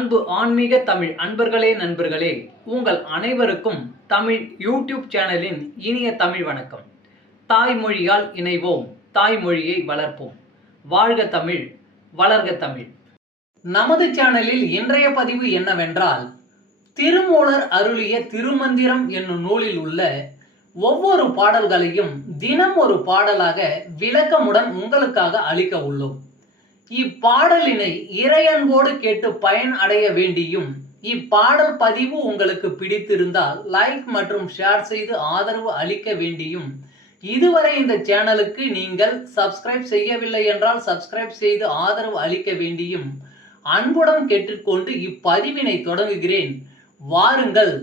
அன்பு ஆன்மீக தமிழ் அன்பர்களே நண்பர்களே, உங்கள் அனைவருக்கும் தமிழ் யூடியூப் சேனலின் இனிய தமிழ் வணக்கம். தாய்மொழியால் இணைவோம், தாய்மொழியை வளர்ப்போம். வாழ்க தமிழ், வளர்க தமிழ். நமது சேனலில் இன்றைய பதிவு என்னவென்றால், திருமூலர் அருளிய திருமந்திரம் என்னும் நூலில் உள்ள ஒவ்வொரு பாடல்களையும் தினம் ஒரு பாடலாக விளக்கமுடன் உங்களுக்காக அளிக்க உள்ளோம். இப்பாடலினை இறையன்போடு கேட்டு பயன் அடைய வேண்டியும், இப்பாடல் பதிவு உங்களுக்கு பிடித்திருந்தால் லைக் மற்றும் ஷேர் செய்து ஆதரவு அளிக்க வேண்டியும், இதுவரை இந்த சேனலுக்கு நீங்கள் சப்ஸ்கிரைப் செய்யவில்லை என்றால் சப்ஸ்கிரைப் செய்து ஆதரவு அளிக்க வேண்டியும் அன்புடன் கேட்டுக்கொண்டு இப்பதிவினை தொடங்குகிறேன். வாருங்கள்,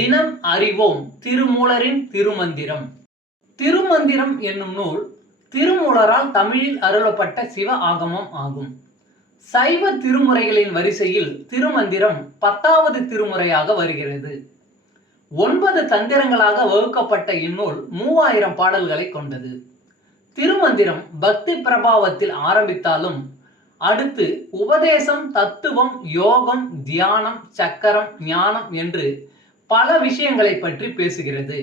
தினம் அறிவோம் திருமூலரின் திருமந்திரம். திருமந்திரம் என்னும் நூல் திருமூலரால் தமிழில் அருளப்பட்ட சிவ ஆகமம் ஆகும். சைவ திருமுறைகளின் வரிசையில் திருமந்திரம் 10வது திருமுறையாக வருகிறது. 9 தந்திரங்களாக வகுக்கப்பட்ட இந்நூல் 3000 பாடல்களை கொண்டது. திருமந்திரம் பக்தி பிரபாவத்தில் ஆரம்பித்தாலும் அடுத்து உபதேசம், தத்துவம், யோகம், தியானம், சக்கரம், ஞானம் என்று பல விஷயங்களை பற்றி பேசுகிறது.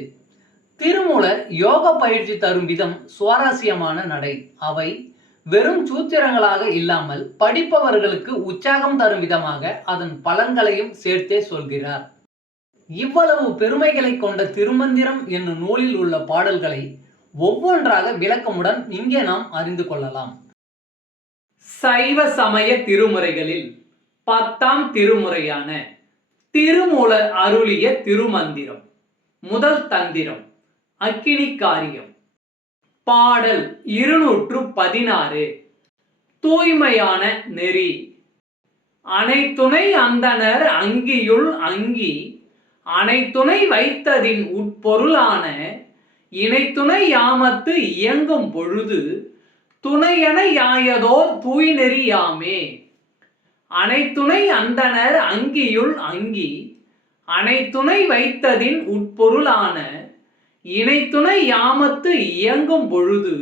திருமூலர் யோக பயிற்சி தரும் விதம் சுவாரஸ்யமான நடை. அவை வெறும் சூத்திரங்களாக இல்லாமல் படிப்பவர்களுக்கு உற்சாகம் தரும் விதமாக அதன் பலன்களையும் சேர்த்தே சொல்கிறார். இவ்வளவு பெருமைகளை கொண்ட திருமந்திரம் என்னும் நூலில் உள்ள பாடல்களை ஒவ்வொன்றாக விளக்கமுடன் இங்கே நாம் அறிந்து கொள்ளலாம். சைவ சமய திருமுறைகளில் 10ஆம் திருமுறையான திருமூலர் அருளிய திருமந்திரம். முதல் தந்திரம் அக்கினி காரியம். பாடல் 216. தூய்மையான நெறி. அனைத்துணை அந்தணர் அங்கியுள் அங்கி அனைத்துணை வைத்ததின் உட்பொருளான இணைத்துணை யாமத்து இயங்கும் பொழுது துணையென யாயதோர் தூய்நெறி யாமே. அனைத்துணை அந்தணர் அங்கியுள் அங்கி அனைத்துணை வைத்ததின் உட்பொருளான இணைத்துணை யாமத்து இயங்கும் பொழுது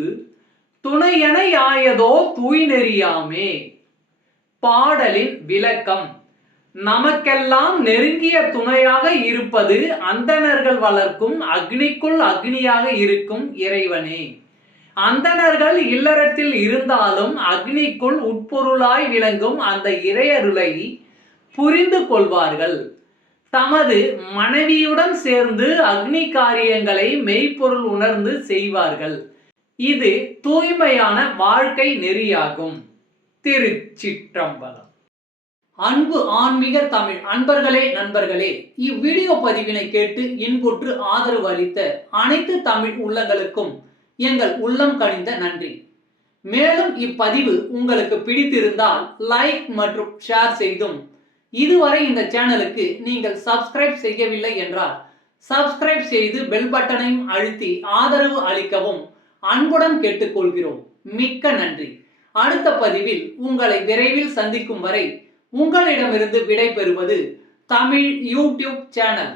துணையென யாயதோ தூய்நெறியாமே. பாடலின் விளக்கம். நமக்கெல்லாம் நெருங்கிய துணையாக இருப்பது அந்தணர்கள் வளர்க்கும் அக்னிக்குள் அக்னியாக இருக்கும் இறைவனே. அந்தணர்கள் இல்லறத்தில் இருந்தாலும் அக்னிக்குள் உட்பொருளாய் விளங்கும் அந்த இறையருளை புரிந்து கொள்வார்கள். தமது மனைவியுடன் சேர்ந்து அக்னி காரியங்களை மெய்ப்பொருள் உணர்ந்து செய்வார்கள். இது தூய்மையான வாழ்க்கை நெறியாகும். திருச்சிற்றம்பலம். அன்பு ஆன்மீக தமிழ் அன்பர்களே நண்பர்களே, இவ்வீடியோ பதிவினை கேட்டு இன்புற்று ஆதரவு அளித்த அனைத்து தமிழ் உள்ளங்களுக்கும் எங்கள் உள்ளம் கனிந்த நன்றி. மேலும் இப்பதிவு உங்களுக்கு பிடித்திருந்தால் லைக் மற்றும் ஷேர் செய்தும், இதுவரை இந்த சேனலுக்கு நீங்கள் சப்ஸ்கிரைப் செய்யவில்லை என்றால் சப்ஸ்கிரைப் செய்து பெல் பட்டனையும் அழுத்தி ஆதரவு அளிக்கவும் அன்புடன் கேட்டுக்கொள்கிறோம். மிக்க நன்றி. அடுத்த பதிவில் உங்களை விரைவில் சந்திக்கும் வரை உங்களிடமிருந்து விடை பெறுவது தமிழ் யூடியூப் சேனல்.